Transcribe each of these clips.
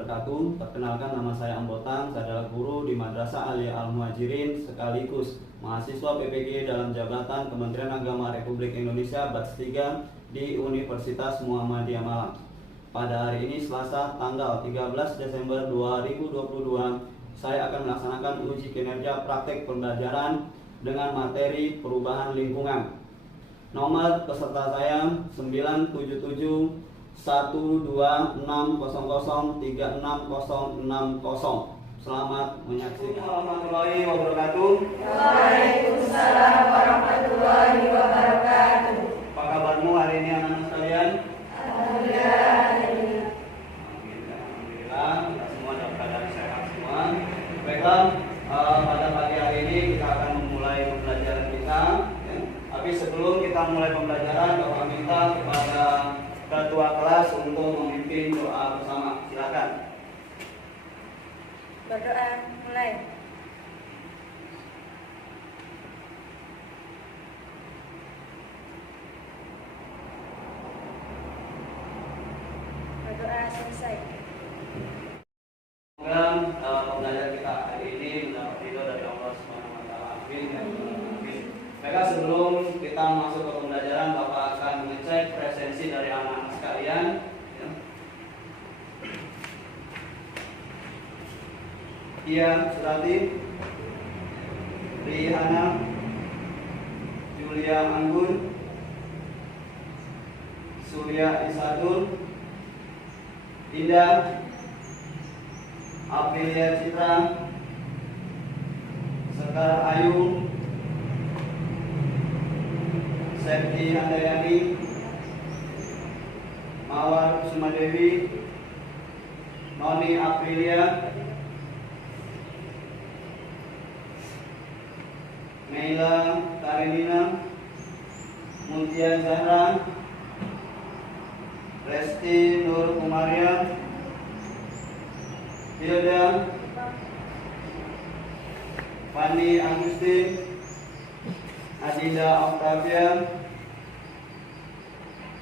wabarakatuh. Perkenalkan, nama saya Ambotan. Saya adalah guru di Madrasah Aliyah Al-Muhajirin sekaligus mahasiswa PPG dalam jabatan Kementerian Agama Republik Indonesia batch 3 di Universitas Muhammadiyah Malang. Pada hari ini Selasa tanggal 13 Desember 2022, saya akan melaksanakan uji kinerja praktek pembelajaran dengan materi perubahan lingkungan. Nomor peserta saya 977 126003660. Selamat menyaksikan. Warahmatullahi wabarakatuh. Waalaikumsalam warahmatullahi wabarakatuh. Apa kabarmu hari ini anak-anak sekalian? Alhamdulillah. Alhamdulillah, kita semua dalam keadaan sehat semua. Baiklah, pada pagi hari ini kita akan memulai pembelajaran kita. Tapi sebelum kita mulai pembelajaran, Bapak minta kepada ketua kelas untuk memimpin doa bersama. Silakan. Berdoa mulai. Berdoa selesai. Semoga pembelajaran kita hari ini mendapat ridho dari Allah Subhanahu wa taala. Amin. Baiklah, sebelum kita masuk ke pembelajaran, Bapak akan mengecek presensi dari anak-anak sekalian. Iya, Surati, Rihana, Julia Anggun, Surya Isadul, Indah, Aprilia Citra, Sekar Ayu, Septi Handayani, Mawar Sumadewi, Noni Aprilia, Meila Karenina, Muntia Zahra, Resti Nur Kumaria, Hilda, Fani Agustin, Adinda Octavia,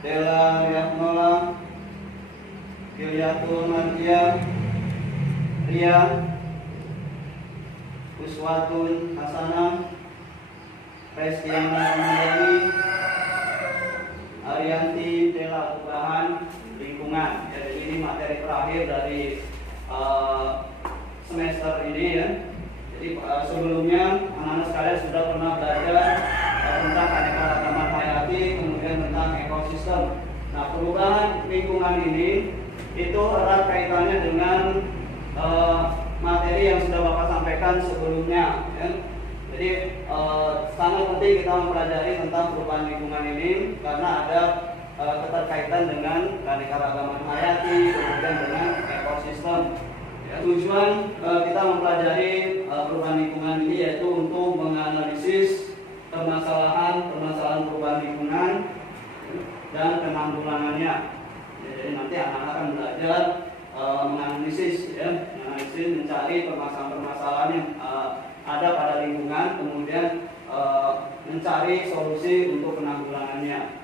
Della Riatnola, Kiliatul Martia, Ria, Uswatun Hasanah, Restiana Ramadhani, Arianti Della Perubahan Lingkungan. Jadi ini materi terakhir dari semester ini ya. Jadi sebelumnya anak-anak sekalian sudah pernah belajar tentang keanekaragaman hayati, kemudian tentang ekosistem. Nah, perubahan lingkungan ini itu erat kaitannya dengan materi yang sudah Bapak sampaikan sebelumnya ya. Jadi sangat penting kita mempelajari tentang perubahan lingkungan ini karena ada keterkaitan dengan keanekaragaman hayati, kemudian dengan ekosistem. Ya, tujuan kita mempelajari perubahan lingkungan ini yaitu untuk menganalisis permasalahan perubahan lingkungan dan penanggulangannya. Ya, jadi nanti anak-anak akan belajar menganalisis, mencari permasalahan-permasalahan yang ada pada lingkungan, kemudian mencari solusi untuk penanggulangannya.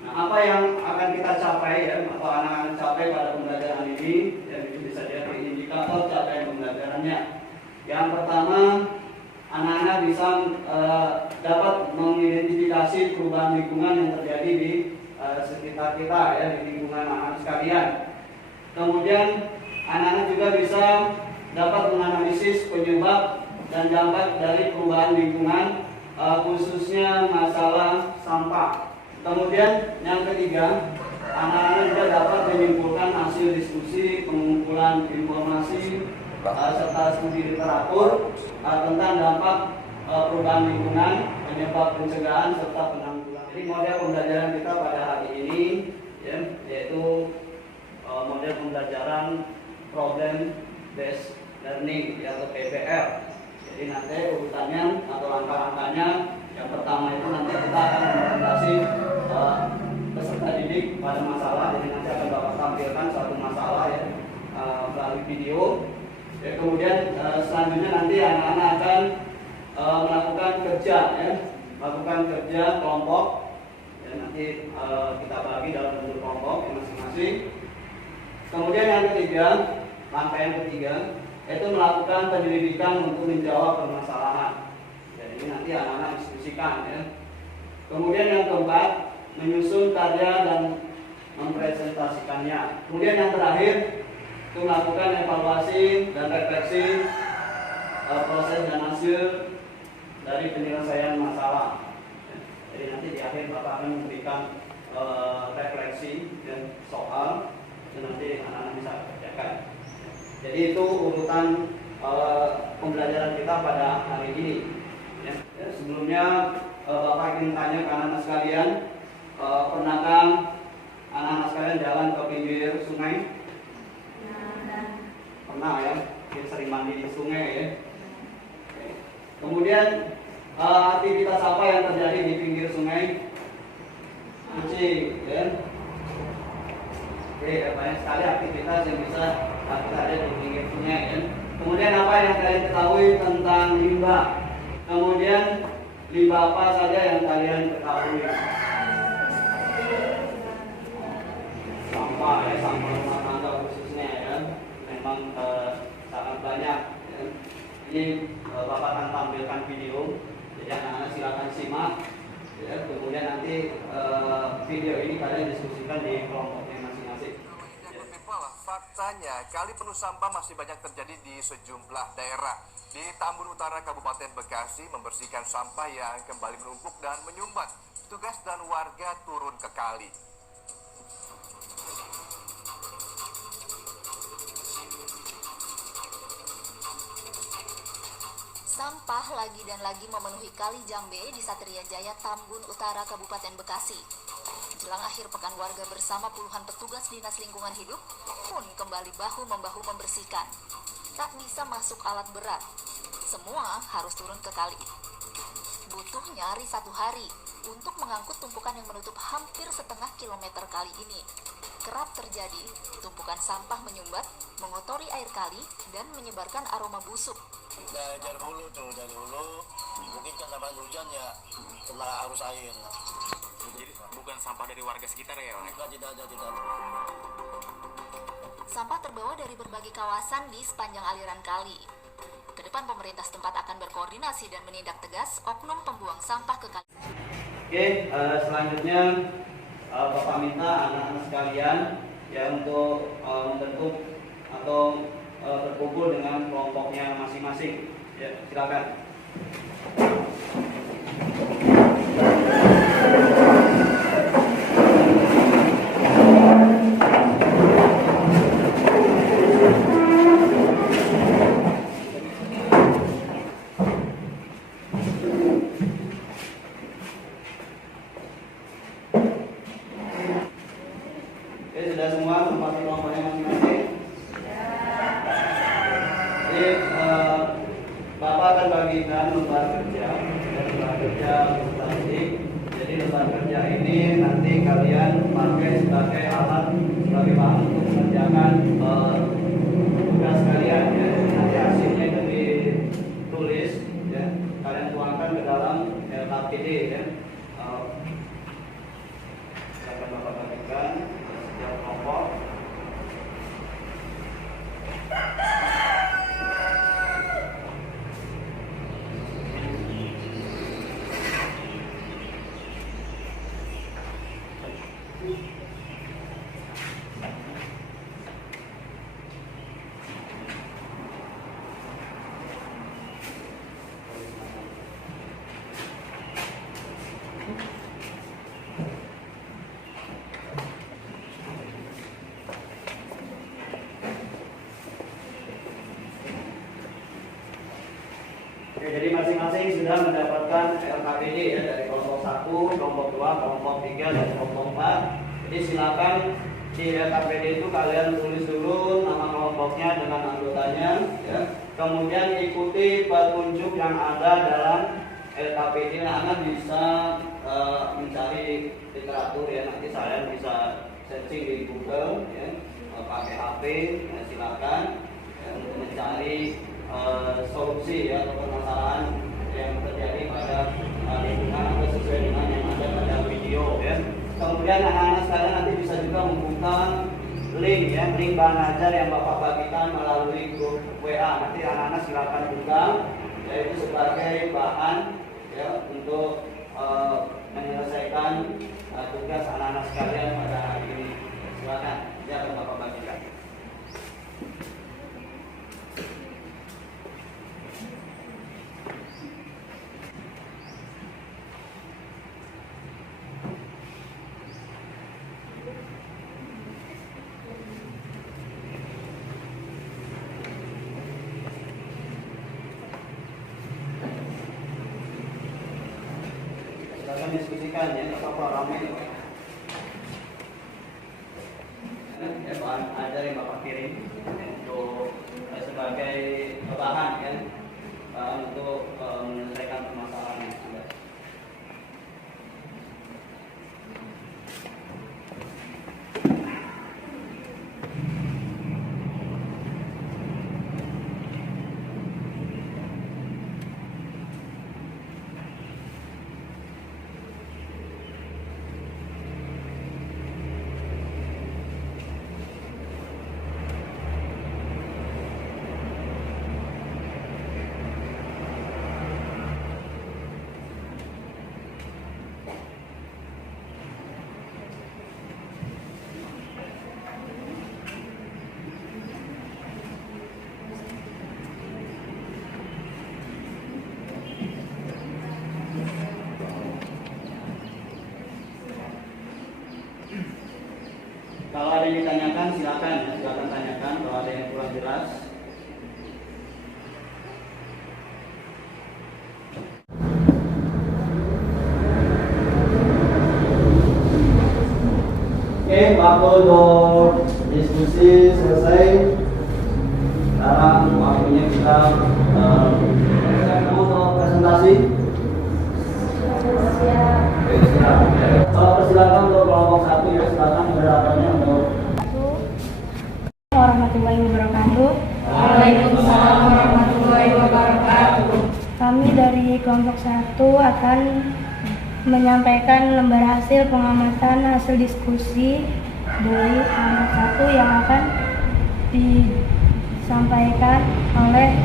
Nah, apa yang akan kita capai ya, atau anak-anak capai pada pembelajaran ini, ya, itu bisa jadi indikator capaian pembelajarannya. Yang pertama, anak-anak bisa dapat mengidentifikasi perubahan lingkungan yang terjadi di sekitar kita ya, di lingkungan anak-anak sekalian. Kemudian anak-anak juga bisa dapat menganalisis penyebab dan dampak dari perubahan lingkungan, khususnya masalah sampah. Kemudian yang ketiga, anak-anak juga dapat menyimpulkan hasil diskusi, pengumpulan informasi, serta studi literatur tentang dampak perubahan lingkungan, penyebab pencegahan, serta penanggulangan. Jadi model pembelajaran kita pada hari ini ya, yaitu model pembelajaran problem based learning atau PBL. Jadi nanti urutannya atau langkah-langkahnya, yang pertama itu nanti kita akan mempresentasi peserta didik pada masalah. Jadi nanti akan Bapak tampilkan satu masalah ya melalui video. Ya, kemudian selanjutnya nanti anak-anak akan melakukan kerja kelompok. Ya, nanti kita bagi dalam bentuk kelompok yang masing-masing masing-masing. Kemudian yang ketiga, langkah yang ketiga, itu melakukan penyelidikan untuk menjawab permasalahan. Jadi nanti anak-anak diskusikan ya. Kemudian yang keempat, menyusun karya dan mempresentasikannya. Kemudian yang terakhir, itu melakukan evaluasi dan refleksi proses dan hasil dari penyelesaian masalah. Jadi nanti di akhir Bapak akan memberikan refleksi dan soal dan nanti anak-anak bisa kerjakan. Jadi itu urutan pembelajaran kita pada hari ini. Ya, sebelumnya Bapak ingin tanya ke anak-anak sekalian, pernahkah anak-anak sekalian jalan ke pinggir sungai? Pernah ya, kita sering mandi di sungai ya. Kemudian aktivitas apa yang terjadi di pinggir sungai? Kucing, ya. Oke, banyak sekali aktivitas yang bisa kita ada di pinggir sungai, ya. Kemudian apa yang kalian ketahui tentang limbah? Kemudian limbah apa saja yang kalian ketahui? Sampah, ya, sampah rumah tangga khususnya, ya. Memang sangat banyak. Ya. Ini Bapak akan tampilkan video, jadi anak-anak silakan simak. Ya, kemudian nanti video ini kalian diskusikan di kelompoknya masing-masing. Faktanya, kali penuh sampah masih banyak terjadi di sejumlah daerah. Di Tambun Utara, Kabupaten Bekasi, membersihkan sampah yang kembali menumpuk dan menyumbat. Tugas dan warga turun ke kali. Sampah lagi dan lagi memenuhi Kali Jambe di Satria Jaya, Tambun Utara, Kabupaten Bekasi. Jelang akhir pekan, warga bersama puluhan petugas Dinas Lingkungan Hidup pun kembali bahu-membahu membersihkan. Tak bisa masuk alat berat, semua harus turun ke kali. Butuh nyari 1 hari untuk mengangkut tumpukan yang menutup hampir setengah kilometer kali ini. Kerap terjadi tumpukan sampah menyumbat, mengotori air kali, dan menyebarkan aroma busuk. Dari hulu mungkin karena hujan ya kena arus air. Jadi bukan sampah dari warga sekitar ya? Tidak ada. Sampah terbawa dari berbagai kawasan di sepanjang aliran kali. Kedepan pemerintah setempat akan berkoordinasi dan menindak tegas oknum pembuang sampah ke kali. Oke, selanjutnya Bapak minta anak-anak sekalian ya untuk membentuk atau berkumpul dengan kelompoknya masing-masing. Ya, silakan. Oke, sudah semua tempat kelompoknya masing-masing. Jadi Bapak akan bagikan lembar kerja substansi. Jadi lembar kerja ini nanti kalian pakai sebagai alat, sebagai bahan untuk mengerjakan tugas kalian. Ya. Nanti hasilnya itu ditulis, ya. Kalian tuangkan ke dalam LKPD. Ya. Akan Bapak bagikan setiap kelompok. Oke, jadi masing-masing sudah mendapatkan LKPD ya, dari kelompok 1, kelompok 2, kelompok 3, dan kelompok 4. Jadi silakan di LKPD itu kalian tulis dulu nama kelompoknya dengan anggotanya, ya. Kemudian ikuti petunjuk yang ada dalam LKPD. Anak bisa mencari literatur ya, nanti saya bisa searching di Google ya, pakai HP, ya, silakan ya, untuk mencari solusi ya atau permasalahan yang terjadi pada lingkungan atau sesuai dengan yang ada pada video ya. Kemudian anak-anak sekalian nanti bisa juga membuka link ya, link bahan ajar yang Bapak bagikan melalui grup WA. Nanti anak-anak silakan buka, yaitu sebagai bahan ya untuk menyelesaikan tugas anak-anak sekalian pada hari ini. Silakan, ya akan Bapak bagikan. Silakan diskusikan ya, nggak apa-apa ramai ya. Ya, bahan ajar yang Bapak kirim untuk sebagai bahan ya, bahan untuk menyelesaikan permasalahan yang ada. Kalau ada yang ditanyakan silakan ya, silakan tanyakan kalau ada yang kurang jelas. Oke, waktu untuk diskusi selesai. Sekarang waktunya kita untuk presentasi. Oke, silakan. Persilakan untuk kelompok 1 ya, silakan moderatornya untuk. Warahmatullahi wabarakatuh. Waalaikumsalam warahmatullahi wabarakatuh. Kami dari kelompok 1 akan menyampaikan lembar hasil pengamatan hasil diskusi dari kelompok 1 yang akan disampaikan oleh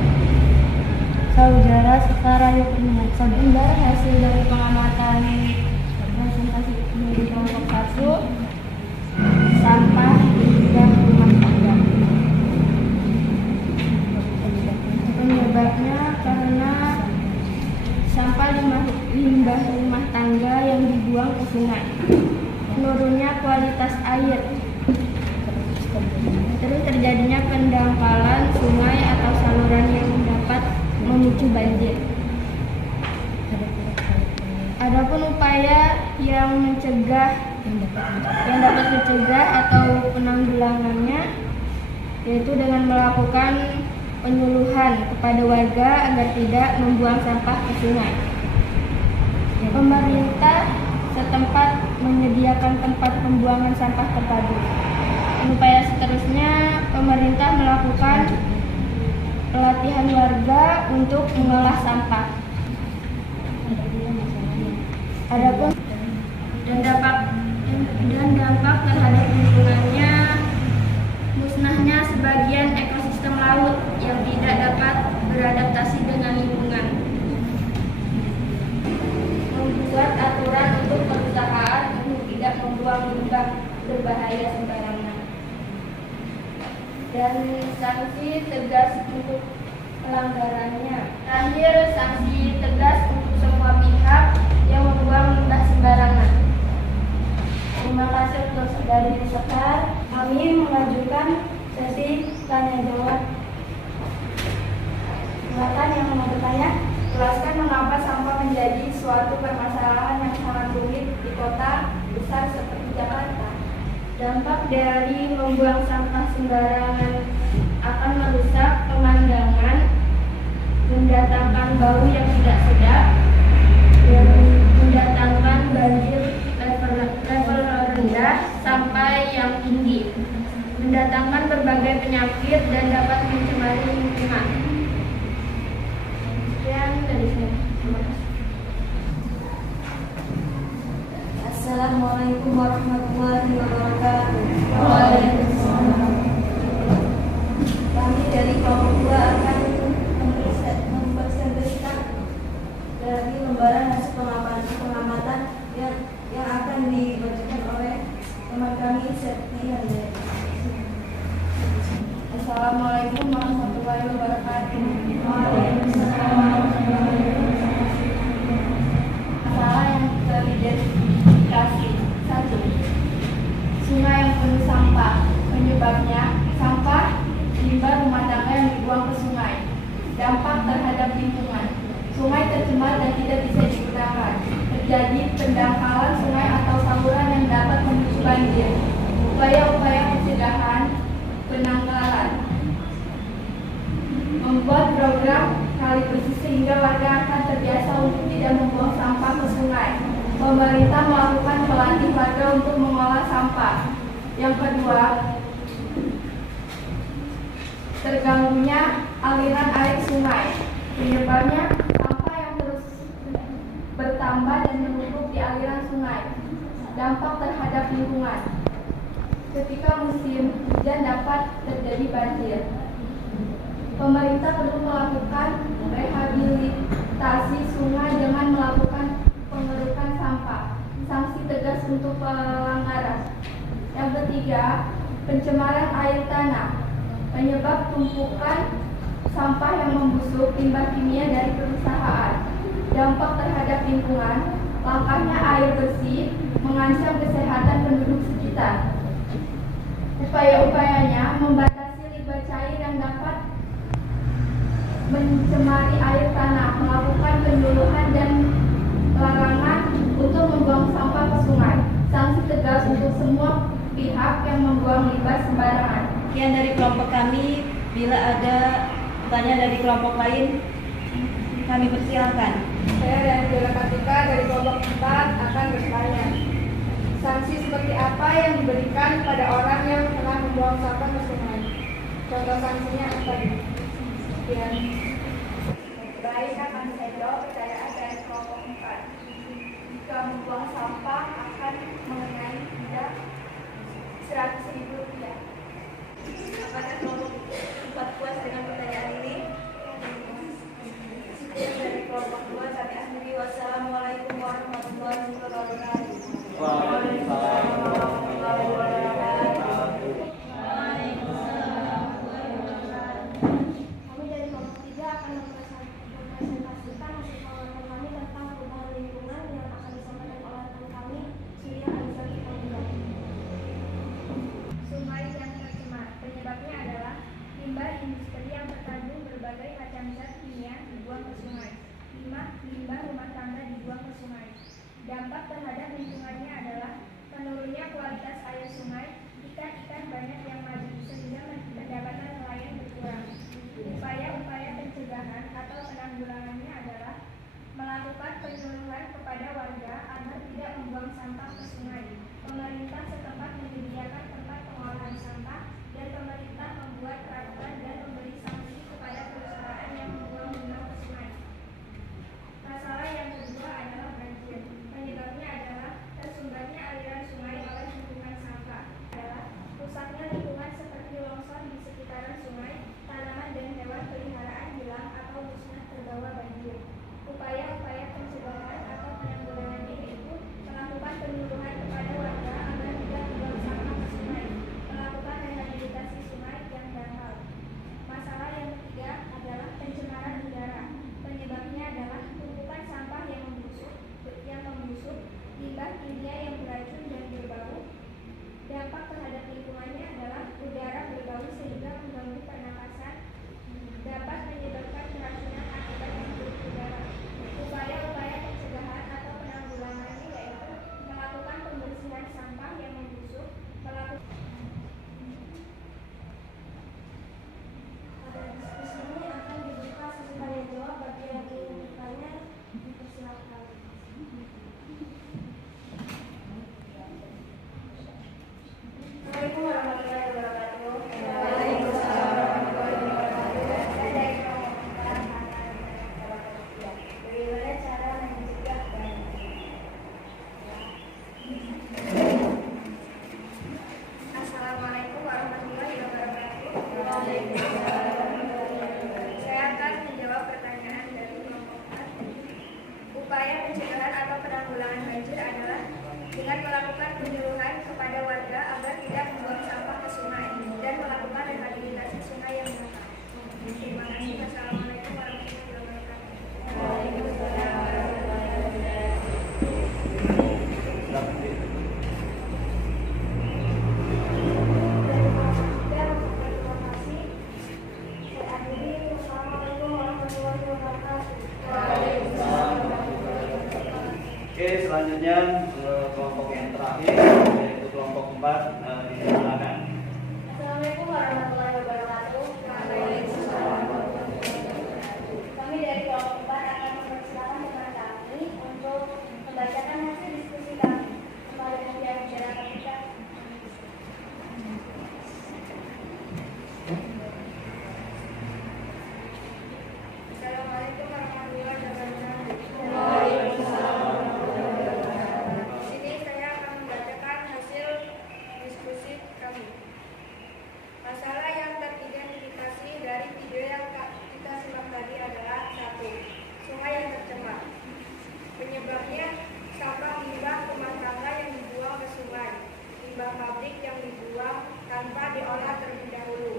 Saudara Sekara Yukniat. Lembar hasil dari pengamatan presentasi dari kelompok 1, sampah dan rumah tangga. Penyebabnya karena sampah limbah rumah tangga yang dibuang ke sungai, menurunnya kualitas air, terus terjadinya pendangkalan sungai atau saluran yang dapat memicu banjir. Adapun upaya yang dapat mencegah atau penanggulangannya yaitu dengan melakukan penyuluhan kepada warga agar tidak membuang sampah ke sungai. Pemerintah setempat menyediakan tempat pembuangan sampah terpadu. Upaya seterusnya, pemerintah melakukan pelatihan warga untuk mengolah sampah. Adapun dampak terhadap lingkungannya, musnahnya sebagian ekosistem laut yang tidak dapat beradaptasi dengan lingkungan. Membuat aturan untuk perusahaan untuk tidak membuang limbah berbahaya sembarangan. Dan sanksi tegas untuk pelanggarannya. Terakhir, sanksi tegas untuk semua pihak yang membuang limbah sembarangan. Terima kasih untuk saudari Sekar. Kami mengajukan sesi tanya jawab. Silakan yang mau bertanya. Jelaskan mengapa sampah menjadi suatu permasalahan yang sangat rumit di kota besar seperti Jakarta. Dampak dari membuang sampah sembarangan akan merusak pemandangan, mendatangkan bau yang tidak sedap, dan mendatangkan banjir level rendah sampai yang tinggi, mendatangkan berbagai penyakit dan dapat mencemari lingkungan. Sekian dari saya. Terima kasih. Assalamualaikum warahmatullahi wabarakatuh. Waalaikumsalam. Dampak terhadap lingkungan. Sungai tercemar dan tidak bisa digunakan. Terjadi pendangkalan sungai atau saluran yang dapat memicu banjir. Upaya-upaya pencegahan penanggalan. Membuat program kali bersih sehingga warga akan terbiasa untuk tidak membuang sampah ke sungai. Pemerintah melakukan pelatih warga untuk mengolah sampah. Yang kedua, terganggunya aliran air sungai. Penyebabnya sampah yang terus bertambah dan menumpuk di aliran sungai. Dampak terhadap lingkungan. Ketika musim hujan dapat terjadi banjir. Pemerintah perlu melakukan rehabilitasi sungai dengan melakukan pengerukan sampah. Sanksi tegas untuk pelanggaran. Yang ketiga, pencemaran air tanah. Penyebab tumpukan sampah yang membusuk limbah kimia dari perusahaan. Dampak terhadap lingkungan. Langkahnya air bersih mengancam kesehatan penduduk sekitar. Upaya-upayanya membatasi limbah cair yang dapat mencemari air tanah, melakukan penyuluhan dan larangan untuk membuang sampah ke sungai. Sanksi tegas untuk semua pihak yang membuang limbah sembarangan. Sekian dari kelompok kami. Bila ada pertanyaan dari kelompok lain, kami persilakan. Saya dan Bella Kartika dari kelompok 4 akan bertanya. Sanksi seperti apa yang diberikan pada orang yang telah membuang sampah ke sungai? Contoh sanksinya apa? Sekian. Baik, akan saya jawab pertanyaan dari kelompok 4. Jika membuang sampah akan mengenai denda Rp100.000. Apakah kelompok 4 puas dengan pertanyaan ini? Sekian dari kelompok 2 kami akhiri. Wassalamualaikum warahmatullahi wabarakatuh. Waalaikumsalam warahmatullahi wabarakatuh. Kami dari kelompok 3 akan mempresentasikan hasil pengamatan kami tentang perubahan lingkungan yang akan disampaikan oleh rekan kami, Surya Alizah Kitabila. Sungai yang tercemar. Penyebabnya adalah limbah industri yang terkandung berbagai macam zat kimia dibuang ke sungai. Limbah rumah tangga dibuang ke sungai. Dampak terhadap lingkungannya adalah menurunnya kualitas air sungai, ikan-ikan banyak yang mati sehingga pendapatan nelayan berkurang. Upaya-upaya pencegahan atau penanggulangannya adalah melakukan penyuluhan kepada warga agar tidak membuang sampah ke sungai. Pemerintah setempat menyediakan tempat pengolahan sampah dan pemerintah membuat peraturan dan memberi sanksi kepada perusahaan yang membuang limbah ke sungai. Masalah yang kedua adalah banjir. Penyebabnya adalah tersumbatnya aliran sungai oleh tumpukan sampah. Adalah rusaknya lingkungan seperti longsor di sekitaran sungai, tanaman dan hewan peliharaan hilang atau musnah terbawa banjir. Upaya-upaya pencegahan atau penanggulangannya yaitu melakukan penyuluhan kepada warga agar tidak membuang sampah ke sungai, melakukan rehabilitasi sungai yang dangkal. Masalah yang ketiga adalah pencemaran udara. Penyebabnya adalah tumpukan sampah yang membusuk, limbah kimia yang beracun dan berbau. Dampak terhadap lingkungannya adalah udara berbau sehingga mengganggu pernapasan, dapat menyebabkan keracunan akibat polusi udara. Upaya-upaya pencegahan atau penanggulangannya yaitu melakukan pembersihan sampah yang membusuk, melakukan di sini akan dibuka sesi tanya jawab. Bagi yang ingin bertanya, dipersilakan. Assalamualaikum warahmatullahi wabarakatuh. Waalaikumsalam warahmatullahi wabarakatuh. Saya dari kelompok 4 bagaimana cara mencegah banjir? Assalamualaikum warahmatullahi wabarakatuh. Saya akan menjawab pertanyaan dari kelompok 4. Upaya pencegahan atau penanggulangan banjir adalah dengan melakukan penyuluhan kepada warga agar tidak membuang sampah ke sungai dan melakukan rehabilitasi sungai yang benar. Terima kasih. Wassalamualaikum warahmatullahi wabarakatuh. Waalaikumsalam warahmatullahi wabarakatuh. selanjutnya kelompok yang terakhir yaitu kelompok 4 disilakan. Assalamualaikum warahmatullahi wabarakatuh. Kami dari kelompok 4 akan mempersilakan teman kami untuk membacakan hasil diskusi kami. Kepada yang bicara kita. Assalamualaikum warahmatullahi wabarakatuh. Di sini saya akan membacakan hasil diskusi kami. Masalah yang teridentifikasi dari video yang kita simak tadi adalah 1. Sungai yang tercemar. Penyebabnya sampah limbah rumah tangga yang dibuang ke sungai, limbah pabrik yang dibuang tanpa diolah terlebih dahulu.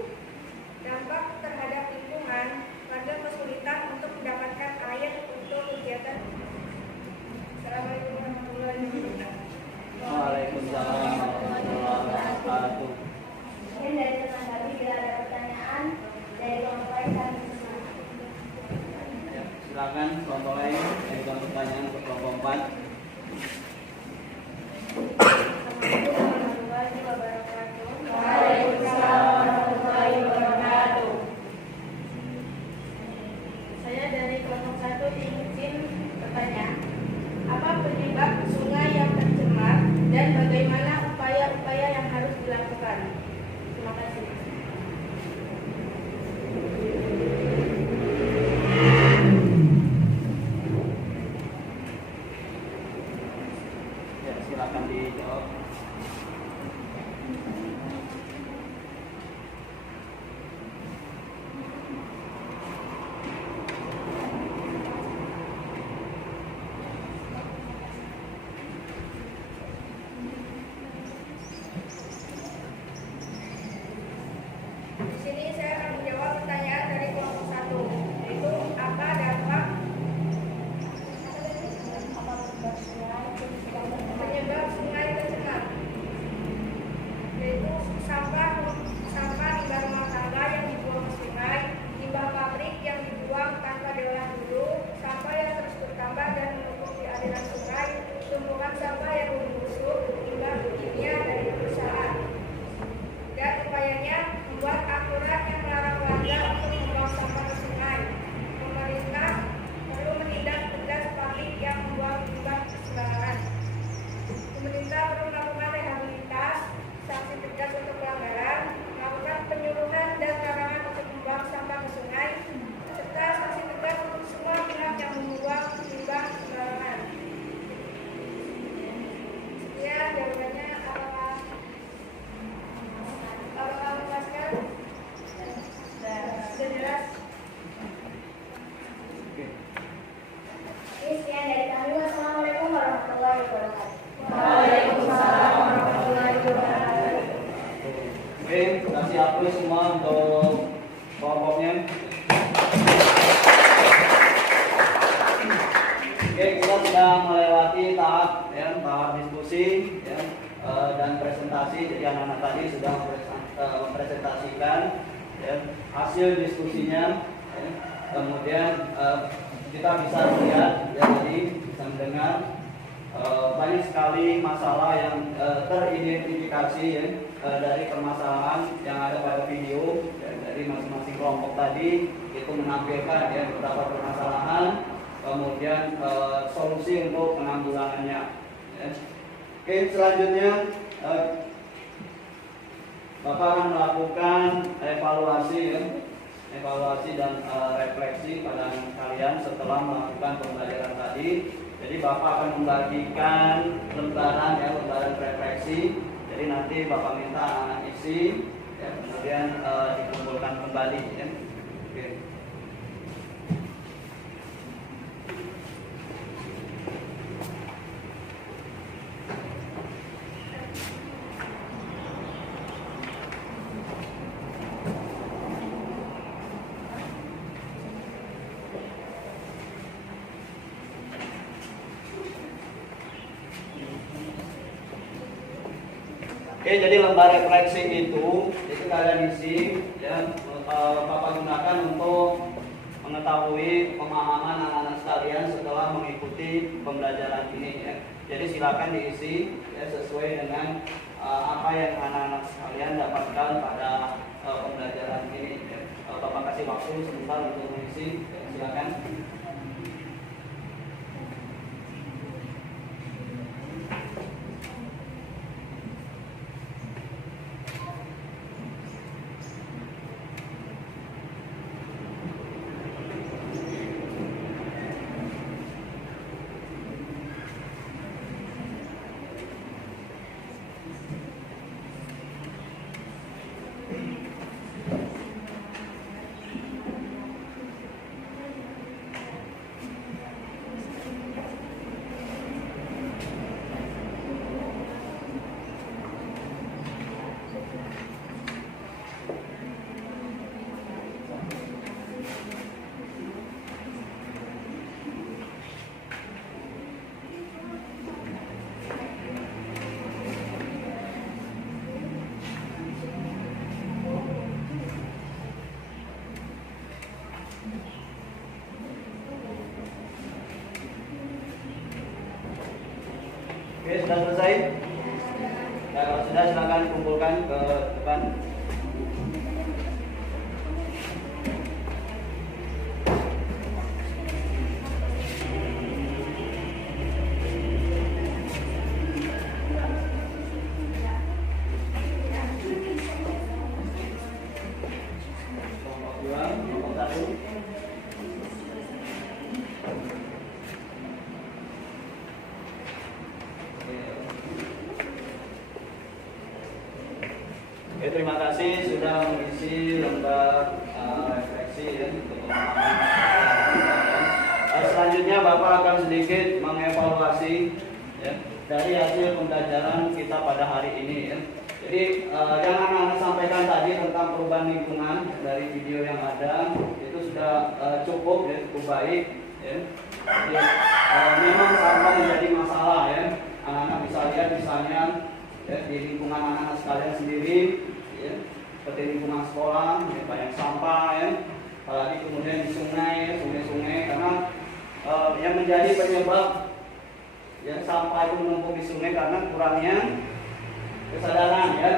Dampak terhadap lingkungan, warga kesulitan untuk mendapatkan air untuk kegiatan. Assalamualaikum warahmatullahi wabarakatuh. Waalaikumsalam warahmatullahi wabarakatuh. Mungkin dari teman kami bila ada pertanyaan dari kelompok lain kami Ya, silakan kelompok lain yang ada pertanyaan untuk kelompok 4. Assalamualaikum warahmatullahi wabarakatuh. Waalaikumsalam warahmatullahi wabarakatuh. Saya dari kelompok 1 izin bertanya, apa penyebab sungai yang tercemar dan bagaimana upaya-upaya yang harus dilakukan? Terima kasih. Ya, silakan dijawab. Di sini saya akan menjawab pertanyaan dari kelompok 1, yaitu apa dampak penyebab sungai tercemar, yaitu sampah limbah rumah tangga yang dibuang ke sungai, limbah pabrik yang dibuang tanpa diolah dulu, sampah yang terus bertambah dan menumpuk di aliran sungai, tumpukan sampah yang membusuk, limbah kimia dari perusahaan. Dan upayanya membuat aturan yang melarang warga untuk membuang sampah ke sungai. Pemerintah perlu menindak tegas pabrik yang membuang limbah sembarangan. Pemerintah perlu melakukan rehabilitas, sanksi tegas untuk pelanggaran, melakukan penyuluhan dan larangan untuk membuang sampah ke sungai, serta sanksi tegas untuk semua pihak yang membuang limbah sembarangan. Sekian jawabannya. Apakah menjelaskan? Sudah jelas? Oke, sekian dari kami. Wassalamualaikum warahmatullahi wabarakatuh. Waalaikumsalam warahmatullahi wabarakatuh. Oke, kasih aplaus semua untuk kelompoknya. Oke, kita sudah melewati tahap diskusi dan presentasi. Jadi anak-anak tadi sudah mempresentasikan hasil diskusinya. Kemudian kita bisa melihat, tadi bisa mendengar banyak sekali masalah yang teridentifikasi dari permasalahan yang ada pada video dari masing-masing kelompok tadi. Itu menampilkan beberapa permasalahan, kemudian solusi untuk penanggulangannya. Oke, selanjutnya Bapak akan melakukan evaluasi dan refleksi pada kalian setelah melakukan pembelajaran tadi. Jadi Bapak akan membagikan lembaran refleksi. Jadi nanti Bapak minta anak isi, kemudian dikumpulkan kembali. Oke. Oke, jadi lembar refleksi itu kalian isi, Bapak gunakan untuk mengetahui pemahaman anak-anak sekalian setelah mengikuti pembelajaran ini ya. Jadi silakan diisi ya, sesuai dengan apa yang anak-anak sekalian dapatkan pada pembelajaran ini ya. Bapak kasih waktu sebentar untuk mengisi ya, silakan. Oke, sudah selesai? Ya, kalau sudah silakan kumpulkan ke depan. Kelompok 2, kelompok 1. Oke, terima kasih sudah mengisi lembar refleksi ya, untuk pemahaman. Selanjutnya Bapak akan sedikit mengevaluasi ya, dari hasil pembelajaran kita pada hari ini ya. Jadi yang anak-anak sampaikan tadi tentang perubahan lingkungan dari video yang ada itu sudah cukup ya, cukup baik ya. Jadi, memang sampah menjadi masalah ya. Anak-anak bisa lihat misalnya ya, di lingkungan anak-anak sekalian sendiri ya, seperti lingkungan sekolah ya, banyak sampah ya, apalagi kemudian di sungai, sungai-sungai karena yang menjadi penyebab ya, sampah itu menumpuk di sungai karena kurangnya kesadaran ya,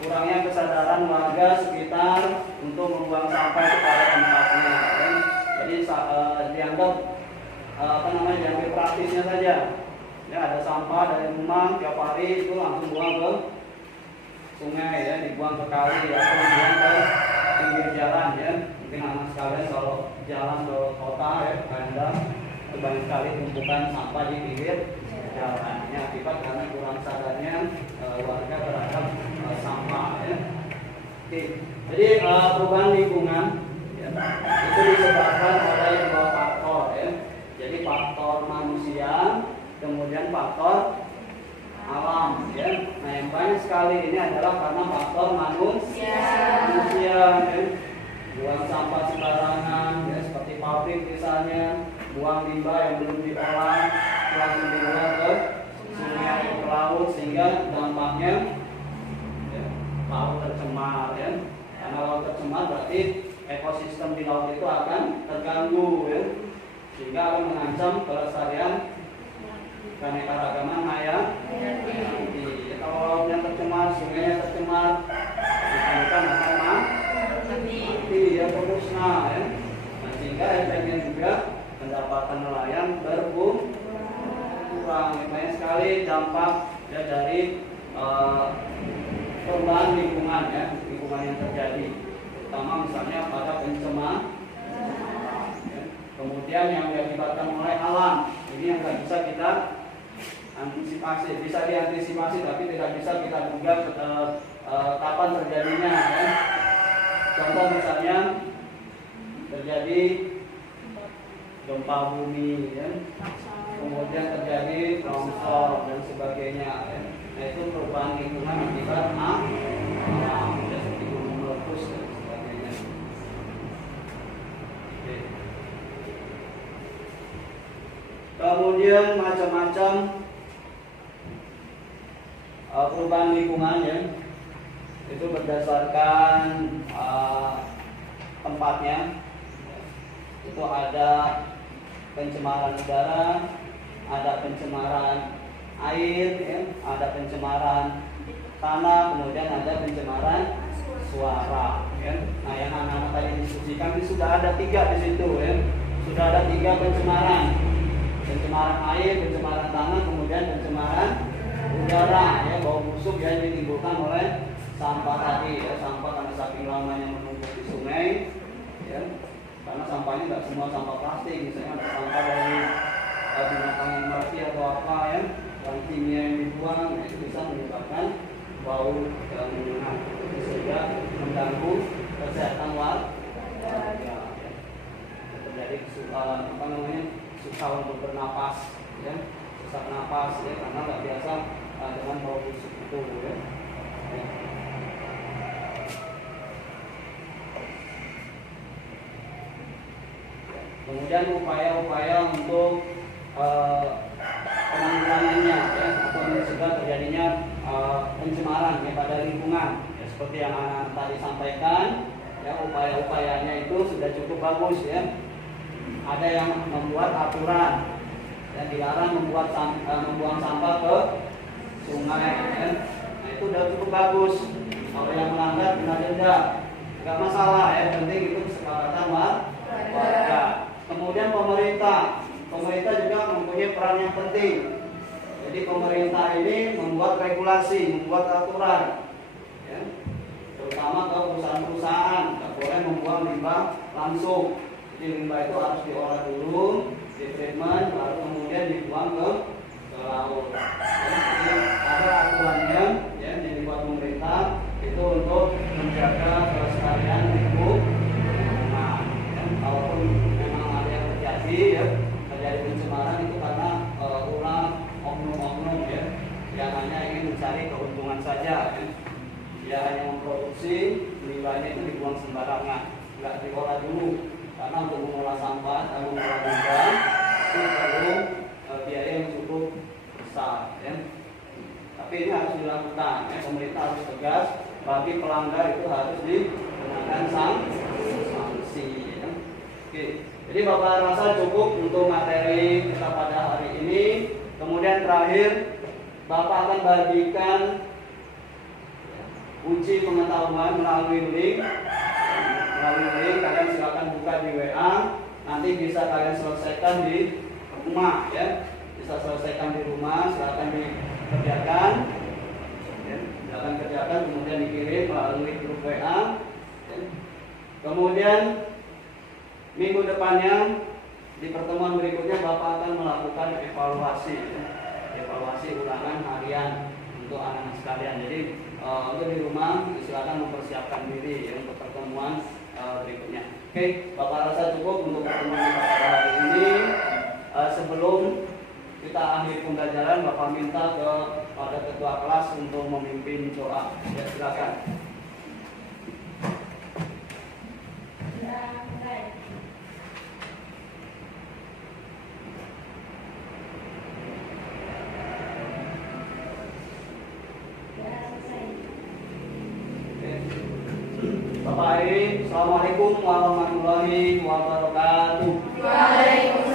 kurangnya kesadaran warga sekitar untuk membuang sampah itu pada tempatnya ya. Jadi dianggap diambil praktisnya saja. Ya, ada sampah dari rumah tiap hari itu langsung buang ke sungai ya, dibuang ke kali atau dibuang ke pinggir jalan ya. Mungkin anak sekalian kalau jalan ke kota ya, Anda banyak sekali tumpukan sampah di pinggir jalan. Ya, akibat karena kurang sadarnya warga terhadap sampah ya. Oke. Jadi perubahan lingkungan ya, itu disebabkan oleh dua faktor ya. Jadi faktor manusia, kemudian faktor alam ya. Nah, yang banyak sekali ini adalah karena faktor manusia ya. Buang sampah sembarangan ya, seperti pabrik misalnya, buang limbah yang belum diolah langsung dibuang ke sungai atau ke laut sehingga dampaknya ya, laut tercemar ya. Karena laut tercemar berarti ekosistem di laut itu akan terganggu ya, sehingga akan mengancam kelestarian keanekaragaman hayati. Ya, kalau lautnya tercemar, sungainya tercemar, ikan akan mati ya, bermusnah ya. Nah, sehingga efeknya juga pendapatan nelayan berkurang. Banyak sekali dampak ya, dari perubahan lingkungan ya, lingkungan yang terjadi, terutama misalnya pada pencemaran ya. Kemudian yang diakibatkan oleh alam, ini yang tidak bisa kita antisipasi, bisa diantisipasi tapi tidak bisa kita duga kapan terjadinya ya. Contoh misalnya terjadi gempa bumi ya, kemudian terjadi longsor dan sebagainya ya. Nah, itu perubahan lingkungan akibat alam ya, seperti gunung meletus dan sebagainya. Oke. Kemudian macam-macam perubahan lingkungan ya, itu berdasarkan tempatnya. itu ada pencemaran udara, ada pencemaran air, ya, ada pencemaran tanah, kemudian ada pencemaran suara. Ya. Nah, yang anak-anak tadi diskusikan ini sudah ada 3 di situ, ya. Sudah ada 3 pencemaran: pencemaran air, pencemaran tanah, kemudian pencemaran udara, ya, bau busuk yang ditimbulkan oleh sampah tadi, ya, sampah karena saking lamanya menumpuk di sungai, ya. Karena sampahnya nggak semua sampah plastik, misalnya ada sampah dari binatang yang mati atau apa, ya, dan kimia yang dibuang, ya, itu bisa menyebabkan bau yang menyengat, sehingga mengganggu kesehatan warga, ya. Terjadi susah untuk bernapas, ya, susah napas, ya, karena nggak biasa dengan bau busuk itu, ya. Ya. Kemudian upaya-upaya untuk penanggulangannya, ya, atau mencegah terjadinya pencemaran, ya, pada lingkungan, ya, seperti yang anak tadi sampaikan, ya, upaya-upayanya itu sudah cukup bagus, ya. Ada yang membuat aturan dan dilarang membuang sampah ke sungai, ya. Nah, itu sudah cukup bagus. Kalau yang melanggar kena denda, nggak masalah, ya, penting itu kesepakatan warga. Kemudian pemerintah juga mempunyai peran yang penting. Jadi pemerintah ini membuat regulasi, membuat aturan, ya, terutama ke perusahaan-perusahaan, nggak boleh membuang limbah langsung. Jadi limbah itu harus diolah dulu, di treatment, baru kemudian dibuang ke laut. Ya, jadi ada aturannya, ya, yang dibuat pemerintah itu untuk menjaga kelestarian lingkungan. Nah, ya, kalaupun memang ada yang terjadi pencemaran itu karena ulah oknum-oknum, ya, yang hanya ingin mencari keuntungan saja, ya. Dia hanya memproduksi, limbahnya itu dibuang sembarangan, nggak diolah dulu, karena untuk mengolah sampah dan mengolah limbah itu perlu biaya yang cukup besar, ya. Tapi ini harus dilakukan, ya. Pemerintah harus tegas, bagi pelanggar itu harus dikenakan sanksi, ya. Oke. Jadi Bapak rasa cukup untuk materi kita pada hari ini. Kemudian terakhir, Bapak akan bagikan uji pengetahuan melalui link. Kalian silakan buka di WA. Nanti bisa kalian selesaikan di rumah, ya. Bisa selesaikan di rumah, silakan dikerjakan. Ya, silakan kerjakan, kemudian dikirim melalui grup WA. Ya. Kemudian minggu depannya di pertemuan berikutnya Bapak akan melakukan evaluasi ulangan harian untuk anak-anak sekalian. Jadi untuk di rumah silakan mempersiapkan diri, ya, untuk pertemuan berikutnya. Oke, Bapak rasa cukup untuk pertemuan kita pada hari ini. Sebelum kita akhiri pembelajaran, Bapak minta kepada ketua kelas untuk memimpin doa. Ya, silakan. Bapak Ari, Assalamualaikum warahmatullahi wabarakatuh. Waalaikumsalam.